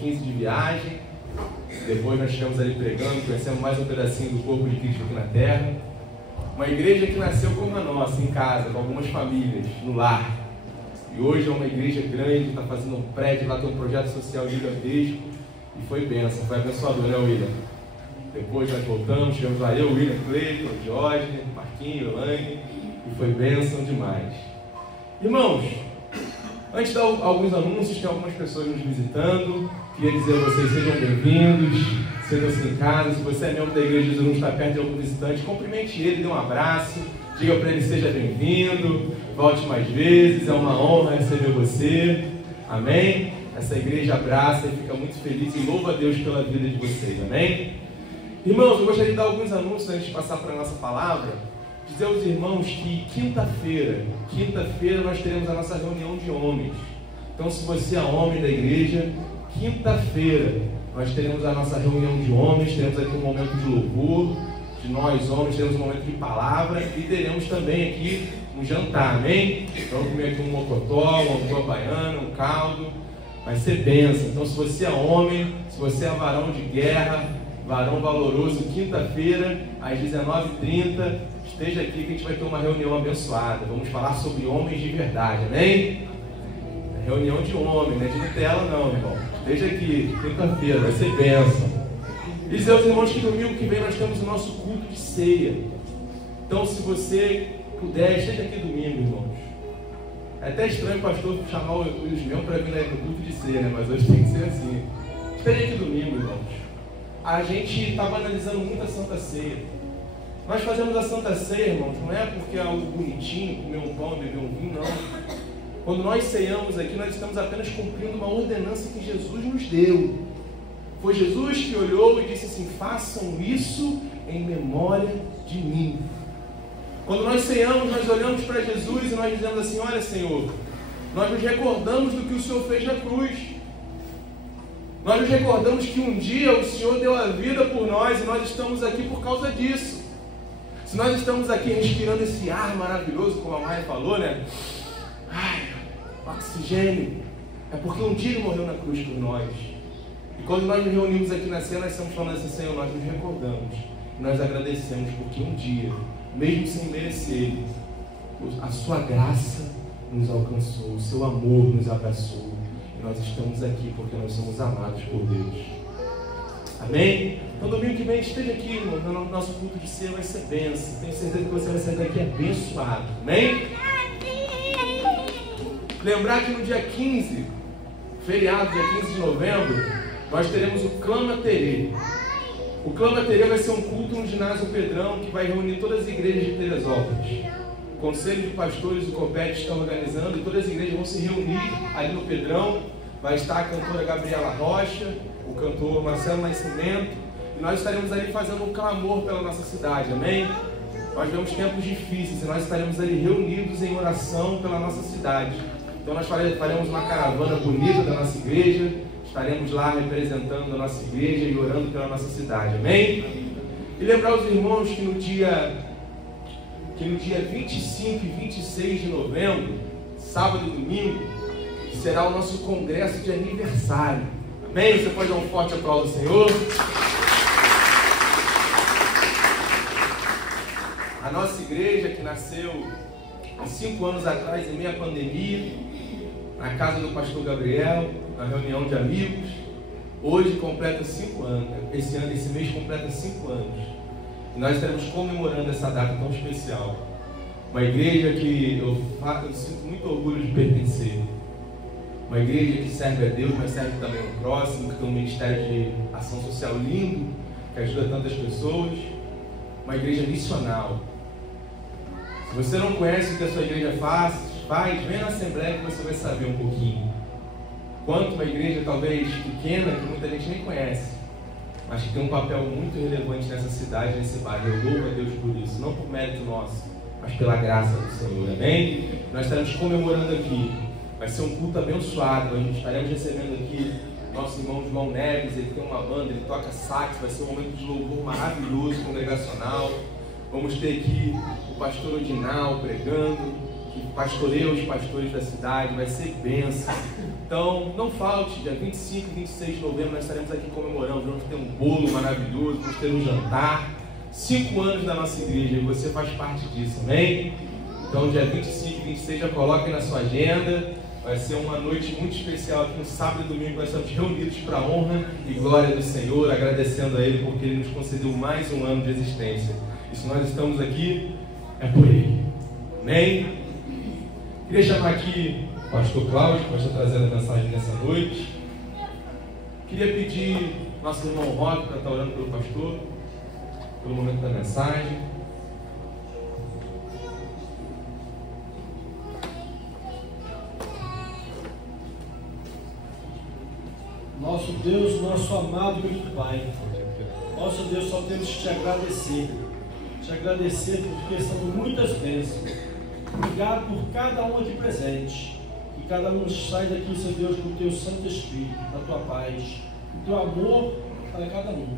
15 de viagem, depois nós estivemos ali pregando, conhecendo mais um pedacinho do corpo de Cristo aqui na terra. Uma igreja que nasceu como a nossa, em casa, com algumas famílias, no lar. E hoje é uma igreja grande, está fazendo um prédio, lá tem um projeto social gigantesco. E foi bênção, foi abençoador, né, William? Depois nós voltamos, tivemos lá eu, William, Cleiton, Diógenes, Marquinhos, Elaine, e foi bênção demais. Irmãos, antes de dar alguns anúncios, tem algumas pessoas nos visitando. Queria dizer a vocês, sejam bem-vindos, sintam-se em casa. Se você é membro da Igreja de Jesus, não está perto de algum visitante, cumprimente ele, dê um abraço, diga para ele, seja bem-vindo, volte mais vezes, é uma honra receber você, amém? Essa igreja abraça e fica muito feliz e louva a Deus pela vida de vocês, amém? Irmãos, eu gostaria de dar alguns anúncios antes de passar para a nossa palavra. Dizer aos irmãos que quinta-feira nós teremos a nossa reunião de homens. Então, se você é homem da igreja, quinta-feira nós teremos a nossa reunião de homens, teremos aqui um momento de louvor, de nós homens, teremos um momento de palavra e teremos também aqui um jantar, amém? Vamos comer aqui um mocotó, uma boa baiana, um caldo, vai ser bênção. Então, se você é homem, se você é varão de guerra, varão valoroso, quinta-feira, às 19h30, esteja aqui que a gente vai ter uma reunião abençoada. Vamos falar sobre homens de verdade, amém? Reunião de homem, não é de Nutella não, irmão. Esteja aqui, quinta-feira, vai ser bênção. E dizer aos irmãos que domingo que vem nós temos o nosso culto de ceia. Então, se você puder, esteja aqui domingo, irmãos. É até estranho o pastor chamar os meus para vir no culto de ceia, né? Mas hoje tem que ser assim. Esteja aqui domingo, irmãos. A gente está banalizando muito a Santa Ceia. Nós fazemos a Santa Ceia, irmãos, não é porque é algo bonitinho, comer um pão, beber um vinho, não. Quando nós ceiamos aqui, nós estamos apenas cumprindo uma ordenança que Jesus nos deu. Foi Jesus que olhou e disse assim, façam isso em memória de mim. Quando nós ceiamos, nós olhamos para Jesus e nós dizemos assim, olha Senhor, nós nos recordamos do que o Senhor fez na cruz. Nós nos recordamos que um dia o Senhor deu a vida por nós e nós estamos aqui por causa disso. Se nós estamos aqui respirando esse ar maravilhoso, como a Maia falou, né? Ai, oxigênio. É porque um dia Ele morreu na cruz por nós. E quando nós nos reunimos aqui na ceia, nós estamos falando assim, Senhor, nós nos recordamos. E nós agradecemos porque um dia, mesmo sem merecer, a Sua graça nos alcançou, o Seu amor nos abraçou. E nós estamos aqui porque nós somos amados por Deus. Amém? Então domingo que vem esteja aqui, irmão, no nosso culto de ceia vai ser bênção. Tenho certeza que você vai sair daqui abençoado. Amém? Lembrar que no dia 15, feriado, dia 15 de novembro, nós teremos o Clama Terê. O Clama Terê vai ser um culto no ginásio Pedrão que vai reunir todas as igrejas de Teresópolis. O Conselho de Pastores do COPET está organizando e todas as igrejas vão se reunir ali no Pedrão. Vai estar a cantora Gabriela Rocha, o cantor Marcelo Nascimento, e nós estaremos ali fazendo um clamor pela nossa cidade, amém? Nós vemos tempos difíceis e nós estaremos ali reunidos em oração pela nossa cidade. Então nós faremos uma caravana bonita da nossa igreja, estaremos lá representando a nossa igreja e orando pela nossa cidade, amém? E lembrar os irmãos que no dia 25 e 26 de novembro, sábado e domingo, será o nosso congresso de aniversário. Amém? Você pode dar um forte aplauso ao Senhor? A nossa igreja, que nasceu há 5 anos atrás, em meio à pandemia, na casa do pastor Gabriel, na reunião de amigos, hoje completa 5 anos. Esse mês completa 5 anos. E nós estaremos comemorando essa data tão especial. Uma igreja que eu sinto muito orgulho de pertencer. Uma igreja que serve a Deus, mas serve também ao próximo, que tem um ministério de ação social lindo, que ajuda tantas pessoas. Uma igreja missional. Se você não conhece o que a sua igreja faz, vem na Assembleia que você vai saber um pouquinho. Quanto uma igreja talvez pequena, que muita gente nem conhece, mas que tem um papel muito relevante nessa cidade, nesse bairro. Eu louvo a Deus por isso, não por mérito nosso, mas pela graça do Senhor, amém? Nós estaremos comemorando aqui. Vai ser um culto abençoado. A gente estaremos recebendo aqui nosso irmão João Neves. Ele tem uma banda, ele toca sax. Vai ser um momento de louvor maravilhoso, congregacional. Vamos ter aqui o pastor Odinal pregando, que pastoreia os pastores da cidade. Vai ser bênção. Então, não falte, dia 25 e 26 de novembro nós estaremos aqui comemorando, vamos ter um bolo maravilhoso, vamos ter um jantar, 5 anos da nossa igreja, e você faz parte disso, amém? Então, dia 25 e 26 já coloque na sua agenda, vai ser uma noite muito especial aqui no sábado e domingo, nós estamos reunidos para a honra e glória do Senhor, agradecendo a Ele porque Ele nos concedeu mais um ano de existência. E se nós estamos aqui, é por Ele, amém? Queria chamar aqui o pastor Cláudio, que vai estar trazendo a mensagem nessa noite. Queria pedir nosso irmão Rob para estar orando pelo pastor, pelo momento da mensagem. Nosso Deus, nosso amado e único Pai, nosso Deus, só temos que te agradecer porque são muitas bênçãos. Obrigado por cada um aqui presente, que cada um sai daqui, Senhor Deus, com o teu Santo Espírito, da tua paz, o teu amor para cada um.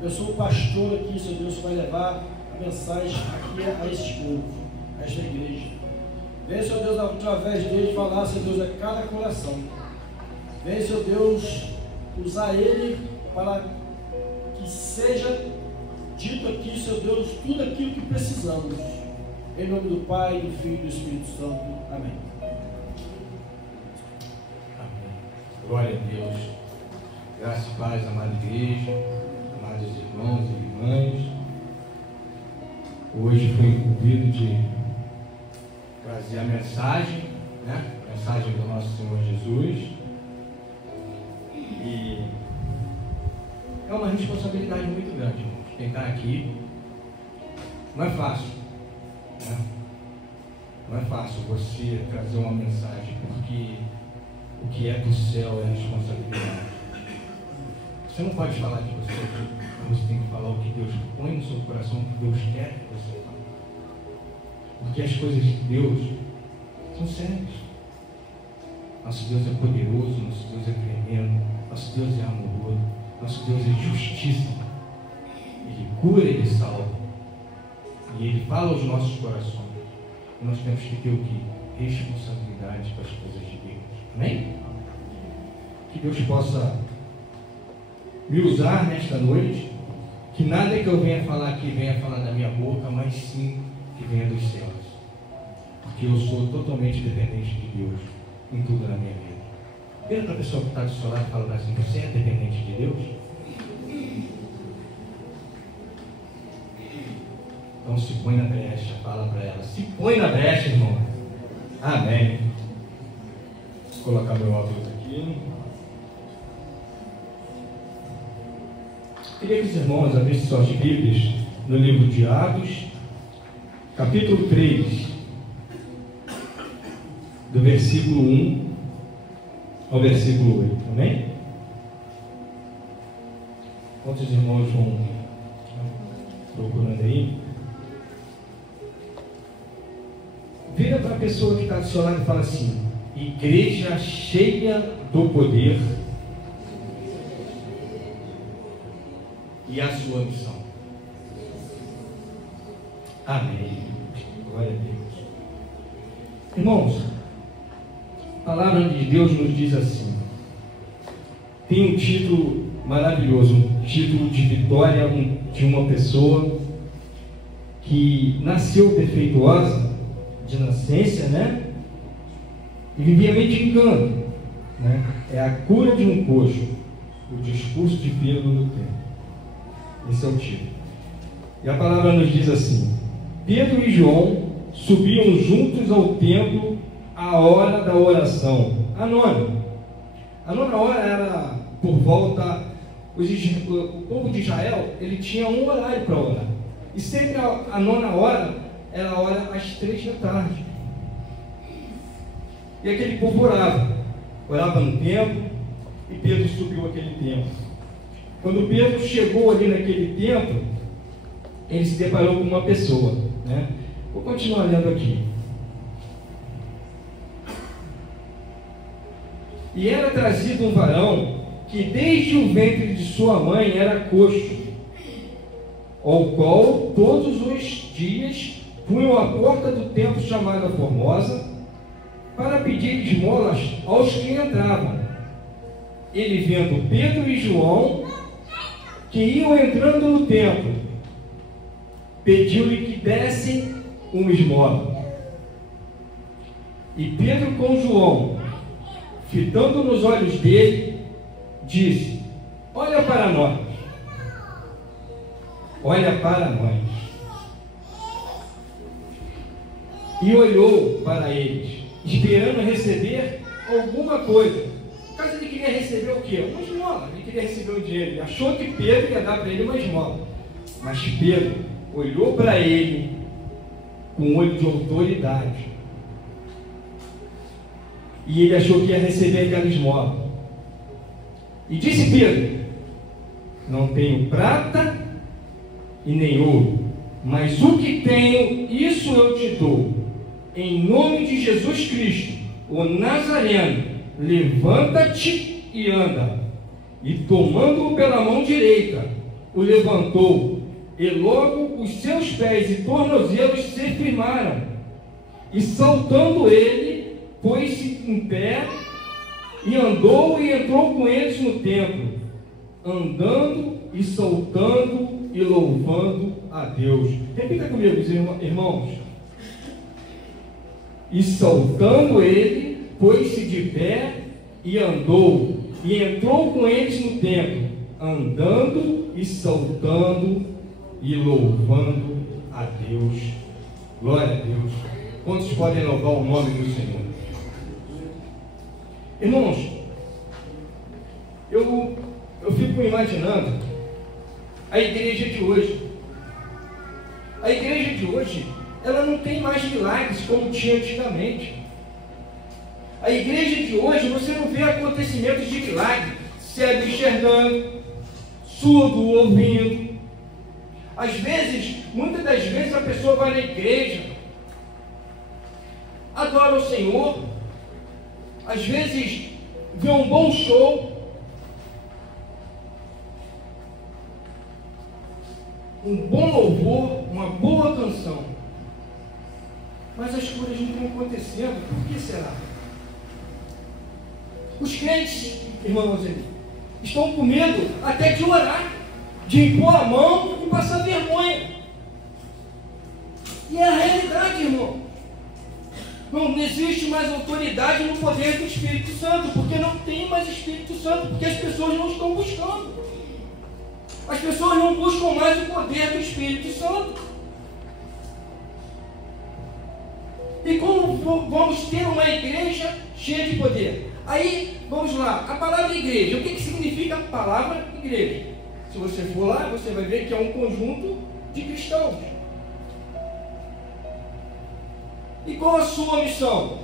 Eu sou o pastor aqui, Senhor Deus, que vai levar a mensagem aqui a esse povo, a esta igreja. Vem, Senhor Deus, através dele falar, Senhor Deus, a cada coração. Vem, Senhor Deus, usar ele para que seja dito aqui, Senhor Deus, tudo aquilo que precisamos. Em nome do Pai, do Filho e do Espírito Santo. Amém. Amém. Glória a Deus. Graça e paz, amada igreja, amados irmãos e irmãs. Hoje fui incumbido de trazer a mensagem, né? A mensagem do nosso Senhor Jesus. E é uma responsabilidade muito grande, irmãos. Quem está aqui não é fácil. Não é fácil você trazer uma mensagem, porque o que é do céu é responsabilidade. Você não pode falar de você, você tem que falar o que Deus põe no seu coração, o que Deus quer que você fale. Porque as coisas de Deus são sérias. Nosso Deus é poderoso, nosso Deus é tremendo, nosso Deus é amoroso, nosso Deus é justiça. Ele cura, Ele salva. E Ele fala aos nossos corações. E nós temos que ter o quê? Responsabilidade com as coisas de Deus. Amém? Que Deus possa me usar nesta noite. Que nada que eu venha falar aqui venha falar da minha boca, mas sim que venha dos céus. Porque eu sou totalmente dependente de Deus em tudo na minha vida. Vira para a pessoa que está do seu lado e fala assim: você é dependente de Deus? Então se põe na brecha, fala para ela. Se põe na brecha, irmão. Amém. Vou colocar meu óculos aqui. Queria que os irmãos abrissem suas Bíblias no livro de Atos, capítulo 3, do versículo 1 ao versículo 8. Amém? Quantos irmãos vão procurando aí? Vira para a pessoa que está do seu lado e fala assim: igreja cheia do poder e a sua missão. Amém. Glória a Deus. Irmãos, a palavra de Deus nos diz assim: tem um título maravilhoso, um título de vitória de uma pessoa que nasceu defeituosa de nascença, né? E vivia mendigando, né? É a cura de um coxo, o discurso de Pedro no templo. Esse é o título. E a palavra nos diz assim: Pedro e João subiam juntos ao templo à hora da oração, a nona. A nona hora era por volta. O povo de Israel, ele tinha um horário para orar. E sempre a nona hora era a hora às 3 da tarde. E aquele povo orava no templo, e Pedro subiu aquele templo. Quando Pedro chegou ali naquele templo, ele se deparou com uma pessoa, né? Vou continuar lendo aqui. E era trazido um varão que desde o ventre de sua mãe era coxo, ao qual todos os dias punham à porta do templo chamada Formosa, para pedir esmolas aos que entravam. Ele, vendo Pedro e João, que iam entrando no templo, pediu-lhe que dessem uma esmola. E Pedro com João, fitando nos olhos dele, disse: olha para nós. Olha para nós. E olhou para eles, esperando receber alguma coisa. No caso, ele queria receber o quê? Uma esmola. Ele queria receber o dinheiro. Ele achou que Pedro ia dar para ele uma esmola. Mas Pedro olhou para ele com um olho de autoridade. E ele achou que ia receber aquela esmola. E disse Pedro: não tenho prata e nem ouro, mas o que tenho, isso eu te dou. Em nome de Jesus Cristo, o Nazareno, levanta-te e anda. E tomando-o pela mão direita, o levantou, e logo os seus pés e tornozelos se firmaram. E saltando ele, pôs-se em pé, e andou e entrou com eles no templo, andando e saltando e louvando a Deus. Repita comigo, irmãos. E saltando ele, pôs-se de pé e andou, e entrou com eles no templo, andando e saltando e louvando a Deus. Glória a Deus. Quantos podem louvar o nome do Senhor? Irmãos, eu fico imaginando a igreja de hoje. A igreja de hoje, ela não tem mais milagres como tinha antigamente. A igreja de hoje, você não vê acontecimentos de milagre, cego enxergando, surdo ouvindo. Às vezes, muitas das vezes a pessoa vai na igreja, adora o Senhor, às vezes vê um bom show, um bom louvor, uma boa canção, mas as coisas não estão acontecendo. Por que será? Os crentes, irmãos, estão com medo até de orar, de impor a mão e passar vergonha. E é a realidade, irmão. Não existe mais autoridade no poder do Espírito Santo, porque não tem mais Espírito Santo, porque as pessoas não estão buscando. As pessoas não buscam mais o poder do Espírito Santo. E como vamos ter uma igreja cheia de poder? Aí, vamos lá, a palavra igreja, o que significa a palavra igreja? Se você for lá, você vai ver que é um conjunto de cristãos. E qual a sua missão?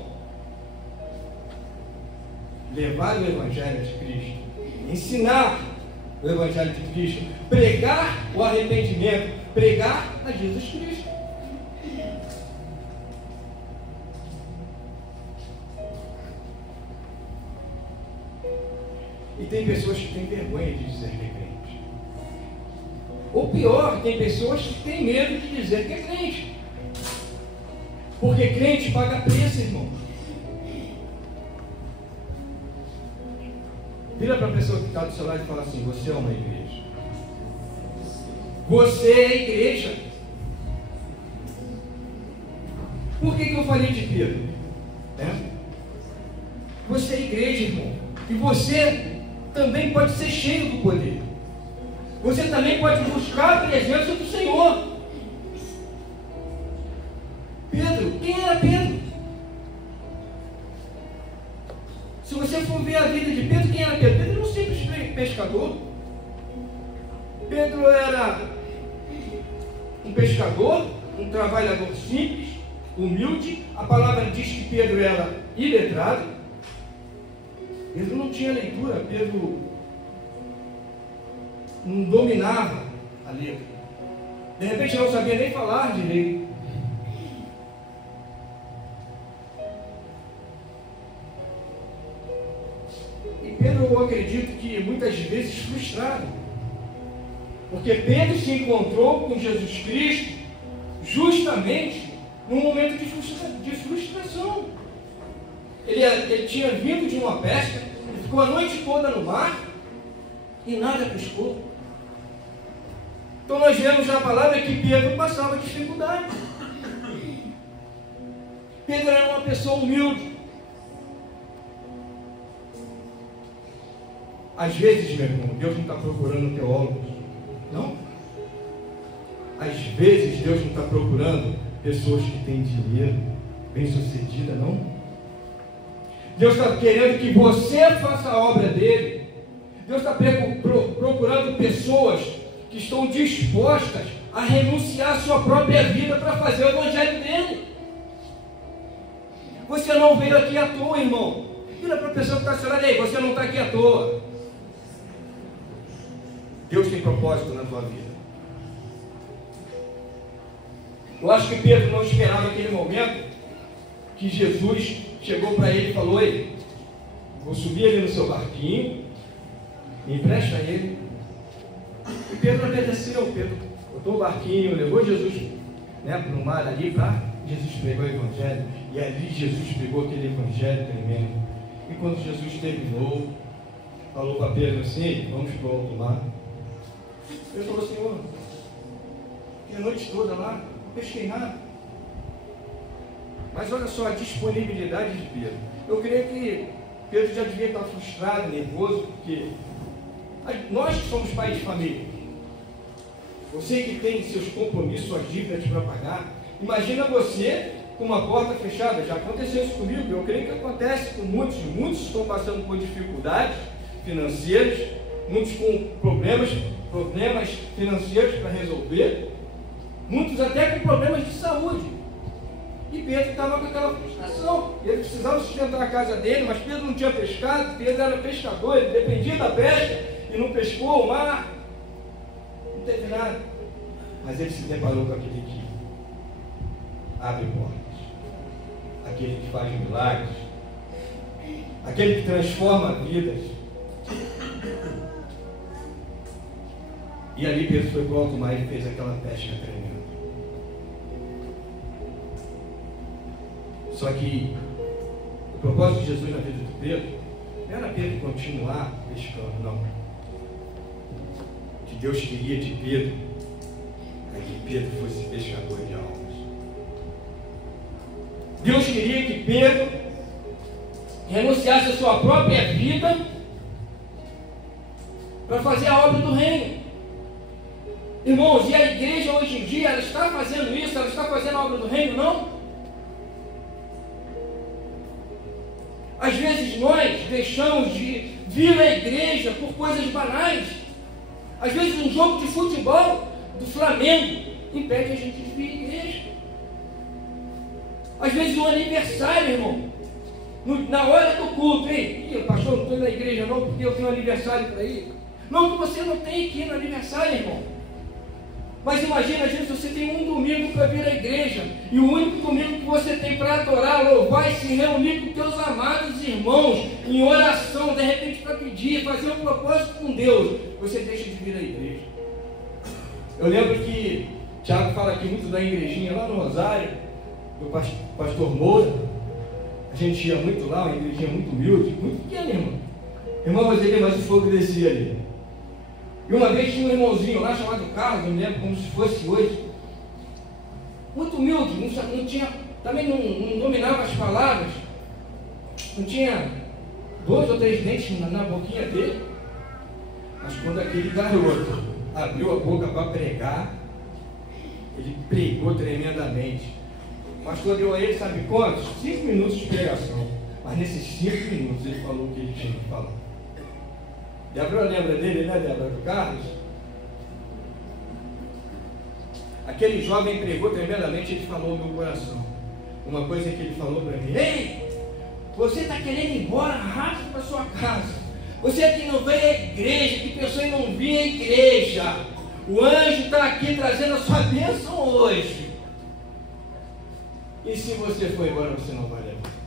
Levar o Evangelho de Cristo, ensinar o Evangelho de Cristo, pregar o arrependimento, pregar a Jesus Cristo. E tem pessoas que têm vergonha de dizer que é crente. Ou pior, tem pessoas que têm medo de dizer que é crente. Porque crente paga preço, irmão. Vira para a pessoa que está do seu lado e fala assim: você é uma igreja. Você é a igreja. Por que eu falei de Pedro? Você é a igreja, irmão. E você também pode ser cheio do poder. Você também pode buscar a presença do Senhor. Pedro, quem era Pedro? Se você for ver a vida de Pedro, quem era Pedro? Pedro era um simples pescador. Pedro era um pescador, um trabalhador simples, humilde. A palavra diz que Pedro era iletrado. Pedro não tinha leitura, Pedro não dominava a letra. De repente não sabia nem falar direito. E Pedro, eu acredito que muitas vezes frustrado, porque Pedro se encontrou com Jesus Cristo justamente num momento de frustração. Ele tinha vindo de uma pesca, ficou a noite toda no mar e nada pescou. Então nós vemos na palavra que Pedro passava dificuldade. Pedro era uma pessoa humilde. Às vezes, meu irmão, Deus não está procurando teólogos, não? Às vezes Deus não está procurando pessoas que têm dinheiro, bem-sucedida, não? Deus está querendo que você faça a obra dele. Deus está procurando pessoas que estão dispostas a renunciar à sua própria vida para fazer o evangelho dele. Você não veio aqui à toa, irmão. Vira para a pessoa que está chorando aí, você não está aqui à toa. Deus tem propósito na tua vida. Eu acho que Pedro não esperava aquele momento que Jesus chegou para ele e falou: ei, vou subir ali no seu barquinho, me empresta ele. E Pedro obedeceu. Pedro botou o barquinho, levou Jesus para o mar ali para Jesus pregou o evangelho. E ali Jesus pregou aquele evangelho tremendo. E quando Jesus terminou, falou para Pedro assim: vamos para o alto mar. Ele falou: Senhor, a noite toda lá, não pesquei nada. Mas olha só a disponibilidade de Pedro. Eu creio que Pedro já devia estar frustrado, nervoso, porque nós que somos pais de família, você que tem seus compromissos, suas dívidas para pagar, imagina você com uma porta fechada. Já aconteceu isso comigo, eu creio que acontece com muitos estão passando por dificuldades financeiras, muitos com problemas financeiros para resolver, muitos até com problemas de saúde. E Pedro estava com aquela frustração, ele precisava sustentar a casa dele, mas Pedro não tinha pescado. Pedro era pescador, ele dependia da pesca e não pescou o mar, não teve nada. Mas ele se deparou com aquele que abre portas, aquele que faz milagres, aquele que transforma vidas. E ali Pedro foi para o alto mar e fez aquela pesca tremenda. Só que o propósito de Jesus na vida de Pedro não era Pedro continuar pescando, não. O que Deus queria de Pedro é que Pedro fosse pescador de almas. Deus queria que Pedro renunciasse à sua própria vida para fazer a obra do reino. Irmãos, e a igreja hoje em dia, ela está fazendo isso, ela está fazendo a obra do reino, não? Às vezes nós deixamos de vir à igreja por coisas banais. Às vezes um jogo de futebol do Flamengo impede a gente de vir à igreja. Às vezes um aniversário, irmão, na hora do culto, ei, pastor, não estou na igreja não porque eu tenho aniversário para ir. Não, que você não tem que ir no aniversário, irmão. Mas imagina, às vezes você tem um domingo para vir à igreja, e o único domingo que você tem para adorar, louvar e se reunir com teus amados irmãos, em oração, de repente para pedir, fazer um propósito com Deus, você deixa de vir à igreja. Eu lembro que Tiago fala aqui muito da igrejinha lá no Rosário, do pastor Moura. A gente ia muito lá, uma igrejinha muito humilde, muito pequena, irmão. Mas o fogo descia ali. E uma vez tinha um irmãozinho lá chamado Carlos, eu me lembro como se fosse hoje, muito humilde, não tinha, também não dominava as palavras, não tinha 2 ou 3 dentes na boquinha dele. Mas quando aquele garoto abriu a boca para pregar, ele pregou tremendamente. O pastor deu a ele, sabe quantos? 5 minutos de pregação. Mas nesses 5 minutos ele falou o que ele tinha que falar. Débora lembra dele, né, Débora? Do Carlos? Aquele jovem pregou tremendamente, ele falou no meu coração. Uma coisa que ele falou para mim: ei, você está querendo ir embora rápido para sua casa. Você que não veio à igreja, que pensou em não vir à igreja. O anjo está aqui trazendo a sua bênção hoje. E se você for embora, você não vai levar.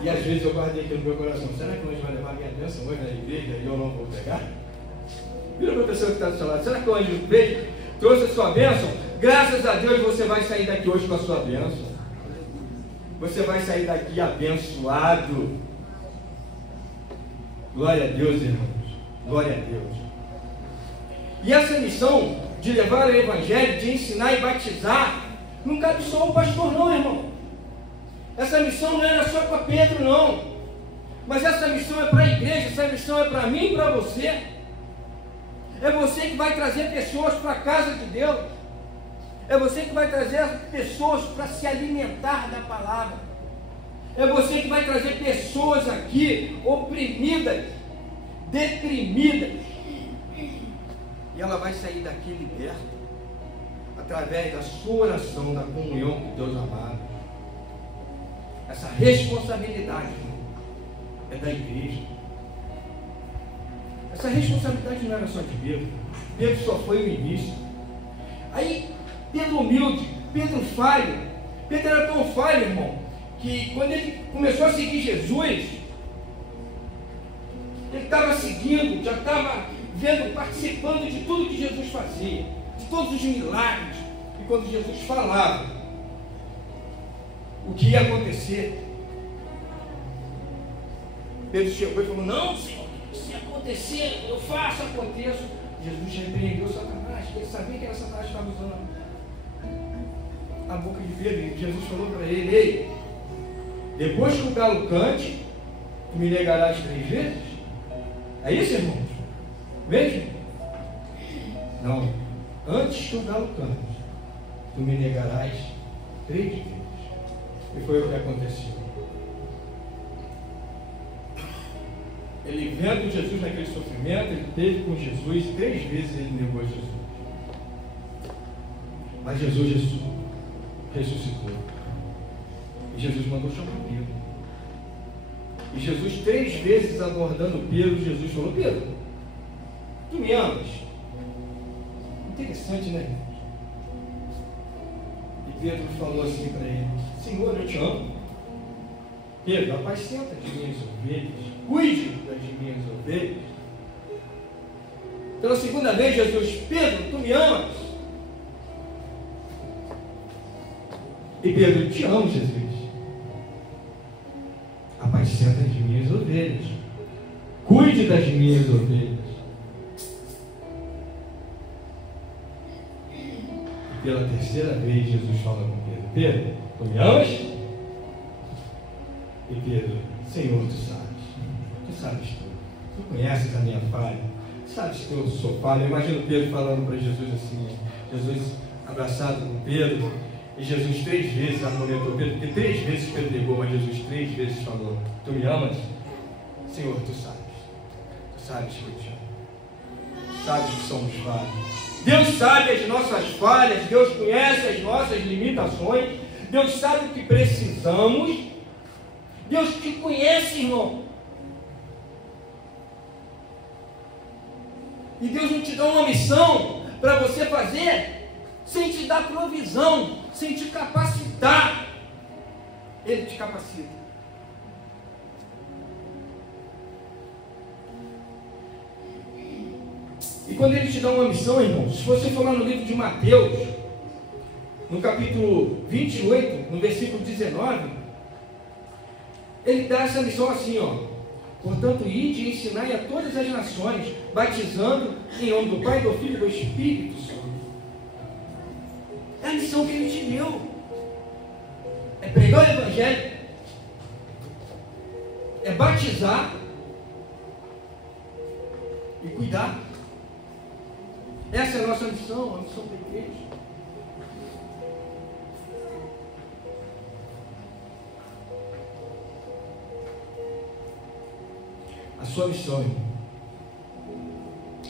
E às vezes eu guardei aqui no meu coração: será que o anjo vai levar a minha bênção hoje na igreja e eu não vou pegar? Vira para a pessoa que está do seu lado: será que o anjo veio, trouxe a sua bênção? Graças a Deus você vai sair daqui hoje com a sua bênção. Você vai sair daqui abençoado. Glória a Deus, irmãos. Glória a Deus. E essa missão de levar o Evangelho, de ensinar e batizar, não cabe só ao pastor não, irmão. Essa missão não era só para Pedro, não. Mas essa missão é para a igreja, essa missão é para mim e para você. É você que vai trazer pessoas para a casa de Deus. É você que vai trazer pessoas para se alimentar da palavra. É você que vai trazer pessoas aqui oprimidas, deprimidas. E ela vai sair daqui liberta, através da sua oração, da comunhão com Deus amado. Essa responsabilidade é da igreja. Essa responsabilidade não era só de Pedro. Pedro só foi o início. Aí, Pedro humilde, Pedro falho. Pedro era tão falho, irmão, que quando ele começou a seguir Jesus, ele estava seguindo, já estava vendo, participando de tudo que Jesus fazia, de todos os milagres. E quando Jesus falava o que ia acontecer, Pedro chegou e falou: não, Senhor, se acontecer, eu faço, aconteça. Jesus repreendeu Satanás, porque ele sabia que era Satanás que estava usando a boca de Pedro. E Jesus falou para ele: ei, depois que o galo cante, tu me negarás 3 vezes? É isso, irmãos? Veja. Não, antes que o galo cante, tu me negarás 3 vezes. E foi o que aconteceu. Ele vendo Jesus naquele sofrimento, ele teve com Jesus, 3 vezes ele negou Jesus. Mas Jesus ressuscitou. E Jesus mandou chamar Pedro. E Jesus 3 vezes abordando Pedro, Jesus falou: Pedro, tu me amas? Interessante, né, irmãos? E Pedro falou assim para ele: Senhor, eu te amo. Pedro, apacenta de minhas ovelhas, cuide das minhas ovelhas. Pela segunda vez, Jesus: Pedro, tu me amas? E Pedro: eu te amo, Jesus. Apacenta de minhas ovelhas, cuide das minhas ovelhas. E pela terceira vez, Jesus fala com Pedro: Pedro, tu me amas? E Pedro: Senhor, tu sabes tudo, tu conheces a minha falha, sabes que eu sou falho. Eu imagino Pedro falando para Jesus assim, Jesus abraçado com Pedro, e Jesus 3 vezes amolentou Pedro, porque 3 vezes Pedro negou, mas Jesus 3 vezes falou: tu me amas? Senhor, tu sabes que eu te amo, tu sabes que somos falhos. Deus sabe as nossas falhas, Deus conhece as nossas limitações, Deus sabe o que precisamos. Deus te conhece, irmão. E Deus não te dá uma missão para você fazer sem te dar provisão, sem te capacitar. Ele te capacita. E quando Ele te dá uma missão, irmão, se você for lá no livro de Mateus, no capítulo 28, no versículo 19, Ele dá essa missão assim, ó: portanto, ide e ensinai a todas as nações, batizando em nome do Pai, do Filho e do Espírito Santo. É a missão que Ele te deu. É pregar o Evangelho, é batizar e cuidar. Essa é a nossa missão, a missão da igreja. A sua missão, irmão,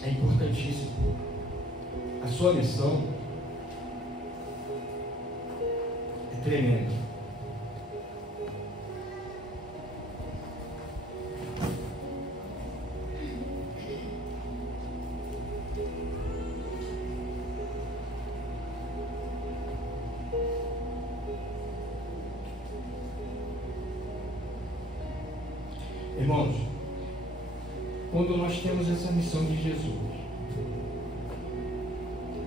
é importantíssima. A sua missão é tremenda. Irmãos, quando nós temos essa missão de Jesus,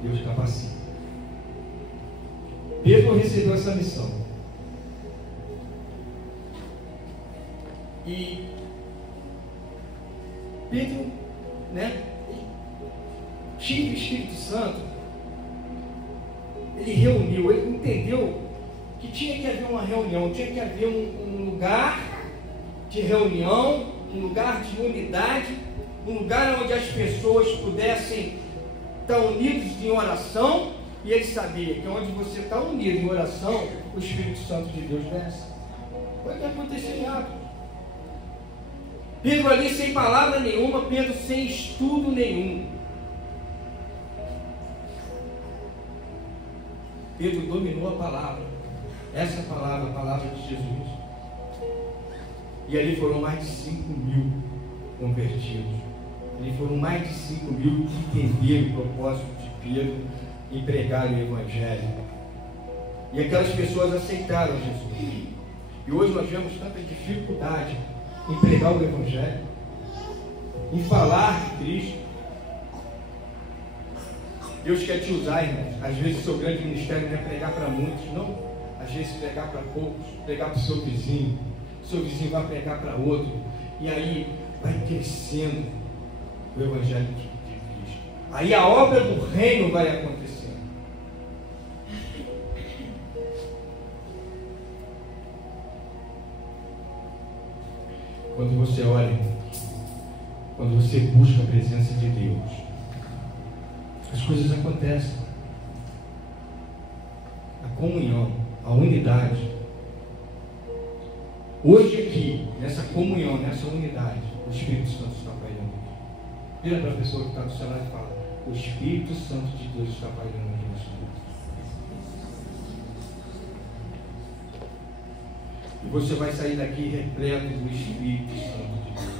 Deus capacita. Pedro recebeu essa missão. E Pedro, né, cheio do Espírito Santo, ele reuniu, ele entendeu que tinha que haver uma reunião, tinha que haver um lugar de reunião, um lugar de unidade, um lugar onde as pessoas pudessem estar unidos em oração, e ele sabia que onde você está unido em oração, o Espírito Santo de Deus desce. Foi o que aconteceu em Atos. Pedro ali sem palavra nenhuma, Pedro sem estudo nenhum. Pedro dominou a palavra, essa palavra, a palavra de Jesus. E ali foram mais de 5.000 convertidos. Ali foram mais de 5.000 que entenderam o propósito de Pedro em pregar o Evangelho. E aquelas pessoas aceitaram Jesus. E hoje nós vemos tanta dificuldade em pregar o Evangelho, em falar de Cristo. Deus quer te usar, irmãos. Às vezes o seu grande ministério não é pregar para muitos, não. Às vezes pregar para poucos, pregar para o seu vizinho. O seu vizinho vai pregar para outro. E aí vai crescendo o Evangelho de Cristo. Aí a obra do reino vai acontecendo. Quando você ora, quando você busca a presença de Deus, as coisas acontecem. A comunhão, a unidade. Hoje aqui, nessa comunhão, nessa unidade, o Espírito Santo está pairando aqui. Vira para a pessoa que está do seu lado e fala: o Espírito Santo de Deus está pairando aqui nessa noite. E você vai sair daqui repleto do Espírito Santo de Deus.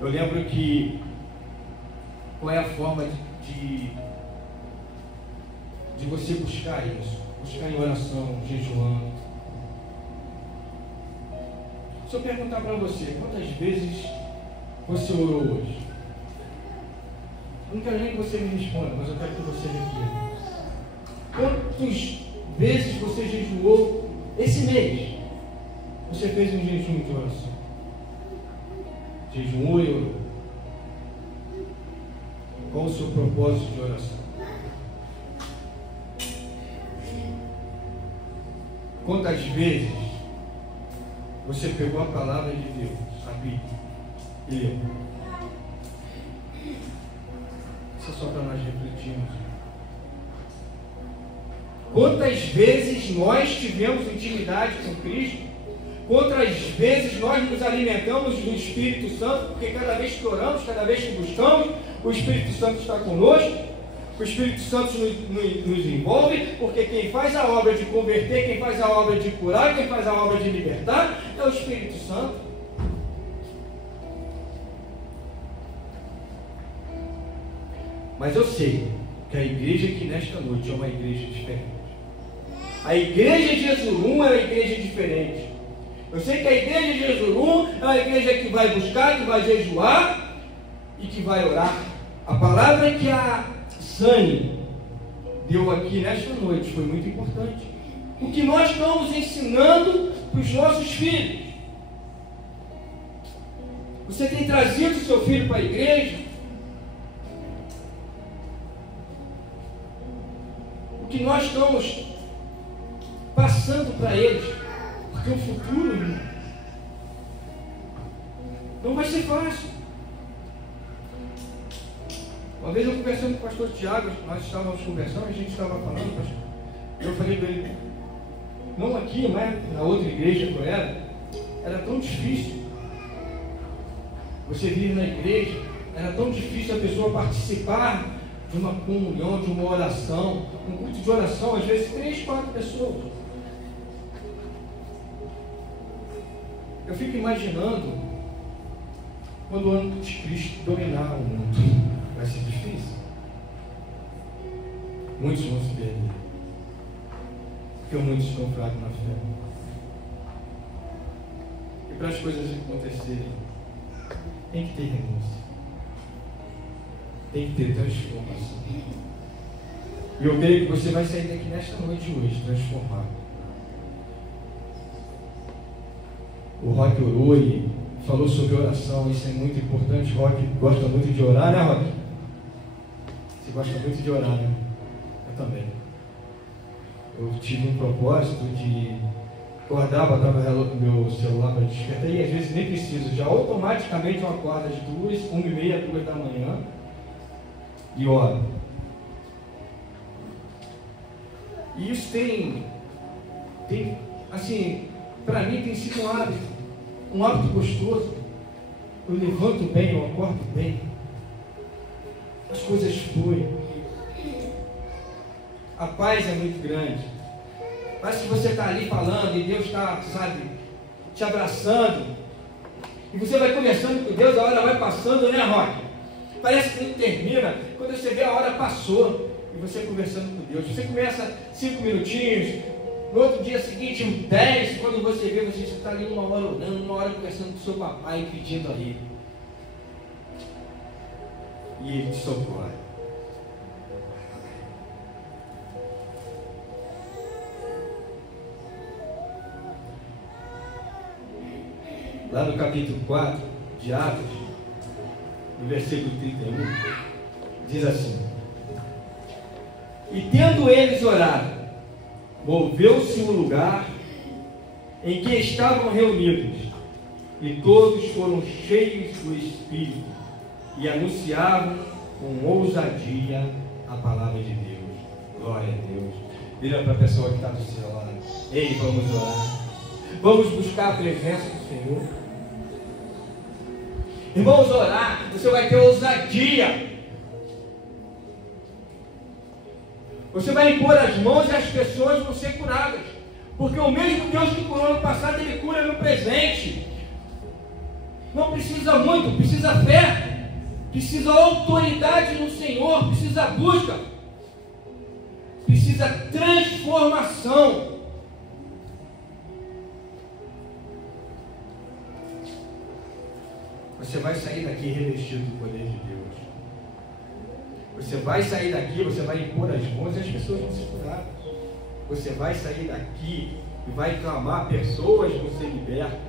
Eu lembro que qual é a forma de você buscar isso? Buscar em oração, jejuando. Se eu perguntar para você, quantas vezes você orou hoje? Eu não quero nem que você me responda, mas eu quero que você reflita. Quantas vezes você jejuou esse mês? Você fez um jejum de oração? Jejuou e orou. Qual o seu propósito de oração? Quantas vezes você pegou a palavra de Deus, a Bíblia, e leu? Isso é só para nós refletirmos. Quantas vezes nós tivemos intimidade com Cristo? Quantas vezes nós nos alimentamos do Espírito Santo? Porque cada vez que oramos, cada vez que buscamos, o Espírito Santo está conosco. O Espírito Santo nos envolve, porque quem faz a obra de converter, quem faz a obra de curar, quem faz a obra de libertar, é o Espírito Santo. Mas eu sei que a igreja aqui nesta noite é uma igreja diferente. A igreja de Jesurum é uma igreja diferente. Eu sei que a igreja de Jesurum é uma igreja que vai buscar, que vai jejuar e que vai orar. A palavra que a Sani deu aqui nesta noite foi muito importante. O que nós estamos ensinando para os nossos filhos. Você tem trazido o seu filho para a igreja? O que nós estamos passando para eles? Porque o futuro não vai ser fácil. Uma vez eu conversando com o pastor Tiago, nós estávamos conversando, a gente estava falando, pastor, eu falei para ele, não aqui, mas na outra igreja que eu era tão difícil. Você vir na igreja, era tão difícil a pessoa participar de uma comunhão, de uma oração, um culto de oração, às vezes 3, 4 pessoas. Eu fico imaginando quando o anticristo dominar o mundo. Vai ser difícil. Muitos vão se perder. Porque muitos estão fracos na fé. E para as coisas acontecerem, tem que ter renúncia. Tem que ter transformação. E eu creio que você vai sair daqui nesta noite hoje transformado. O Rock orou e falou sobre oração, isso é muito importante. O Rock gosta muito de orar, né, Rock? Você gosta muito de orar, né? Eu também. Eu tive um propósito de acordar, botava meu celular para despertar e às vezes nem preciso, já automaticamente eu acordo às 1h30, 2 da manhã e oro. E isso tem assim, para mim tem sido um hábito gostoso. Eu levanto bem, eu acordo bem, as coisas fluem, a paz é muito grande. Mas se você está ali falando e Deus está, sabe, te abraçando, e você vai conversando com Deus, a hora vai passando, né, Roque? Parece que não termina, quando você vê a hora passou, e você conversando com Deus. Você começa 5 minutinhos, no outro dia seguinte 10, quando você vê, você está ali 1 hora orando, 1 hora conversando com o seu papai e pedindo a Ele. E Ele te socorre. Lá no capítulo 4 de Atos, no versículo 31, diz assim: e tendo eles orado, moveu-se o lugar em que estavam reunidos, e todos foram cheios do Espírito, e anunciavam com ousadia a palavra de Deus. Glória a Deus. Vira para a pessoa que está do seu lado: ei, vamos orar, vamos buscar a presença do Senhor. Irmãos, orar, você vai ter ousadia. Você vai impor as mãos e as pessoas vão ser curadas. Porque o mesmo Deus que curou no passado, Ele cura no presente. Não precisa muito, precisa fé, precisa autoridade no Senhor, precisa busca, precisa transformação. Você vai sair daqui revestido do poder de Deus. Você vai sair daqui, você vai impor as mãos e as pessoas vão ser curadas. Você vai sair daqui e vai clamar, pessoas vão ser libertas.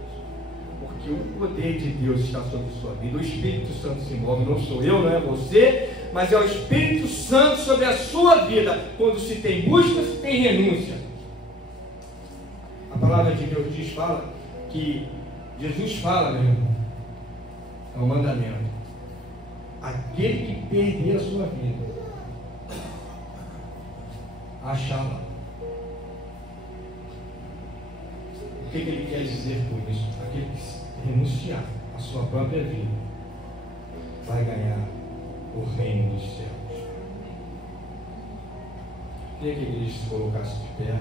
Porque o poder de Deus está sobre a sua vida. O Espírito Santo se move. Não sou eu, não é você, mas é o Espírito Santo sobre a sua vida. Quando se tem busca, se tem renúncia. A palavra de Deus diz, fala que Jesus fala, meu irmão, é um mandamento: aquele que perder a sua vida, achá-la. O que ele quer dizer com isso? Aquele que renunciar à sua própria vida vai ganhar o reino dos céus. Queria que a igreja se colocasse de pé.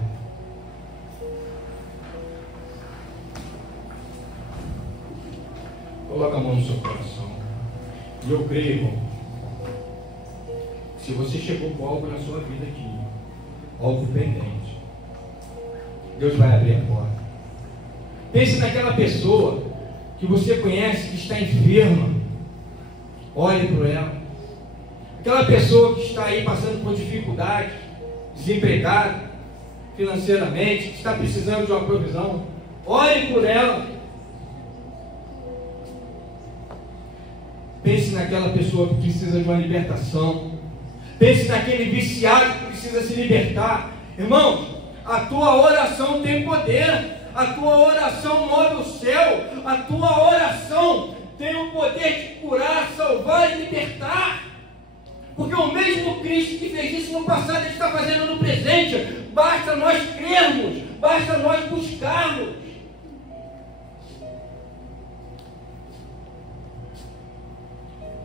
Coloca a mão no seu coração. E eu creio, irmão, se você chegou com algo na sua vida aqui, algo pendente, Deus vai abrir a porta. Pense naquela pessoa que você conhece que está enferma. Olhe por ela. Aquela pessoa que está aí passando por dificuldade, desempregada financeiramente, que está precisando de uma provisão. Olhe por ela. Pense naquela pessoa que precisa de uma libertação. Pense naquele viciado que precisa se libertar. Irmão, a tua oração tem poder. A tua oração move o céu. A tua oração tem o poder de curar, salvar e libertar. Porque o mesmo Cristo que fez isso no passado, Ele está fazendo no presente. Basta nós crermos, basta nós buscarmos.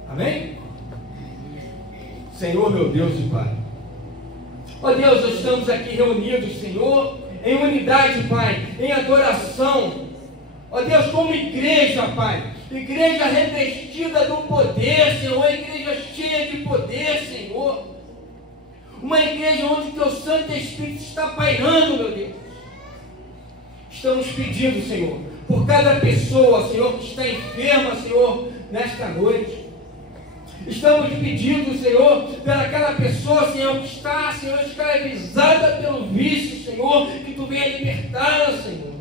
Amém? Senhor, meu Deus e Pai. Ó Deus, nós estamos aqui reunidos, Senhor, em unidade, Pai, em adoração. Ó Deus, como igreja, Pai. Igreja revestida do poder, Senhor. Igreja cheia de poder, Senhor. Uma igreja onde o Teu Santo Espírito está pairando, meu Deus. Estamos pedindo, Senhor, por cada pessoa, Senhor, que está enferma, Senhor, nesta noite. Estamos pedindo, Senhor, pela aquela pessoa, Senhor, que está, Senhor, escravizada pelo vício, Senhor, que Tu venha libertá-la, Senhor.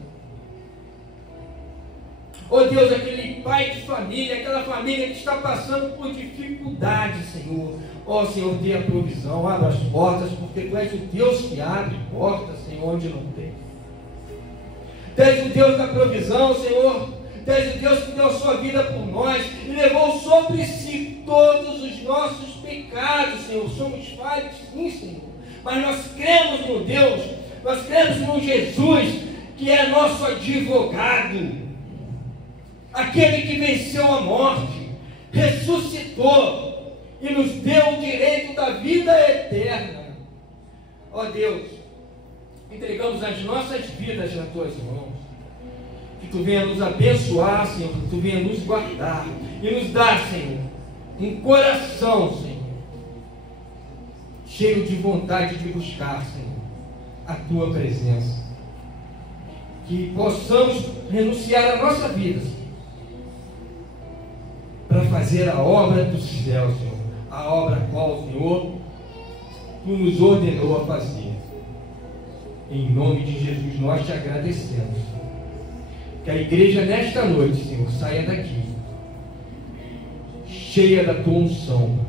Ó Deus, aquele pai de família, aquela família que está passando por dificuldade, Senhor. Ó Senhor, dê a provisão, abra as portas, porque Tu és o Deus que abre portas, Senhor, onde não tem. Tu és o Deus da provisão, Senhor. Tu és o Deus que deu a sua vida por nós e levou sobre si todos os nossos pecados, Senhor. Somos falhos, sim, Senhor. Mas nós cremos no Deus, nós cremos no Jesus, que é nosso advogado. Aquele que venceu a morte, ressuscitou e nos deu o direito da vida eterna. Ó Deus, entregamos as nossas vidas nas Tuas mãos. Que Tu venha nos abençoar, Senhor, que Tu venha nos guardar e nos dar, Senhor, um coração, Senhor, cheio de vontade de buscar, Senhor, a Tua presença. Que possamos renunciar à nossa vida, Senhor, para fazer a obra do céu, Senhor, a obra a qual, Senhor, Tu nos ordenou a fazer. Em nome de Jesus, nós Te agradecemos. Que a igreja nesta noite, Senhor, saia daqui cheia da Tua unção.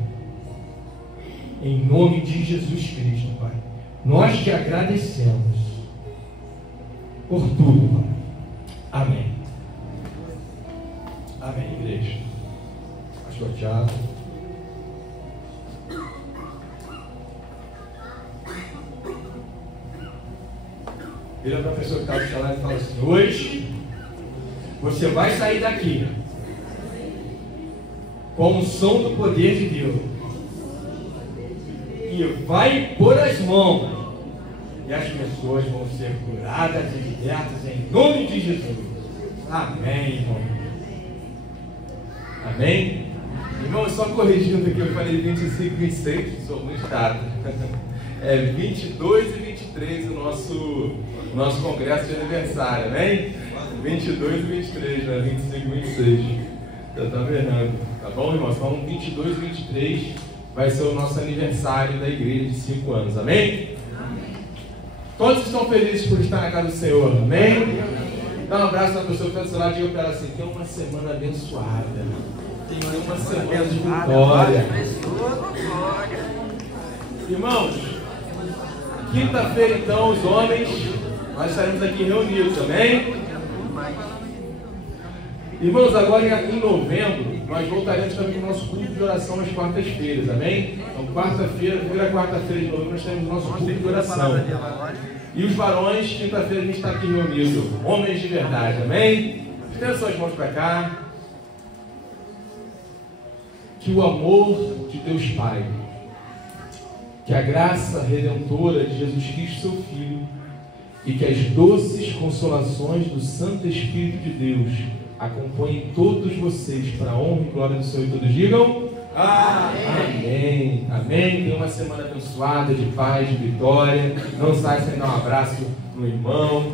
Em nome de Jesus Cristo, Pai, nós Te agradecemos por tudo, Pai. Amém. Amém, igreja. Pastor Tiago. Vira para a pessoa que está do seu lado e fala assim: hoje você vai sair daqui com o som do poder de Deus e vai pôr as mãos e as pessoas vão ser curadas e libertas em nome de Jesus. Amém, irmão. Amém? Irmão, só corrigindo aqui, eu falei 25 e 26, sou muito dado. É 22 e 23 o nosso congresso de aniversário, amém? 22 e 23, né? 25 e 26. Já está vendo, tá bom, irmãos? Então, 22 e 23 vai ser o nosso aniversário da igreja de 5 anos, amém? Todos estão felizes por estar na casa do Senhor, amém? Dá um abraço na pessoa que está do seu lado e diga para ela assim: tem uma semana abençoada, tem uma semana de vitória. Irmãos, quinta-feira então, os homens, nós estaremos aqui reunidos, amém? Irmãos, agora em novembro, nós voltaremos também com o nosso culto de oração às quartas-feiras, amém? Então, quarta-feira, primeira quarta-feira de novembro, nós temos o nosso culto de oração. E os varões, quinta-feira, a gente está aqui reunido, homens de verdade, amém? Estenda suas mãos para cá. Que o amor de Deus Pai, que a graça redentora de Jesus Cristo, seu Filho, e que as doces consolações do Santo Espírito de Deus acompanhem todos vocês para a honra e glória do Senhor. E todos digam amém. Amém. Amém. Tenha uma semana abençoada de paz, de vitória. Não saia sem dar um abraço no irmão.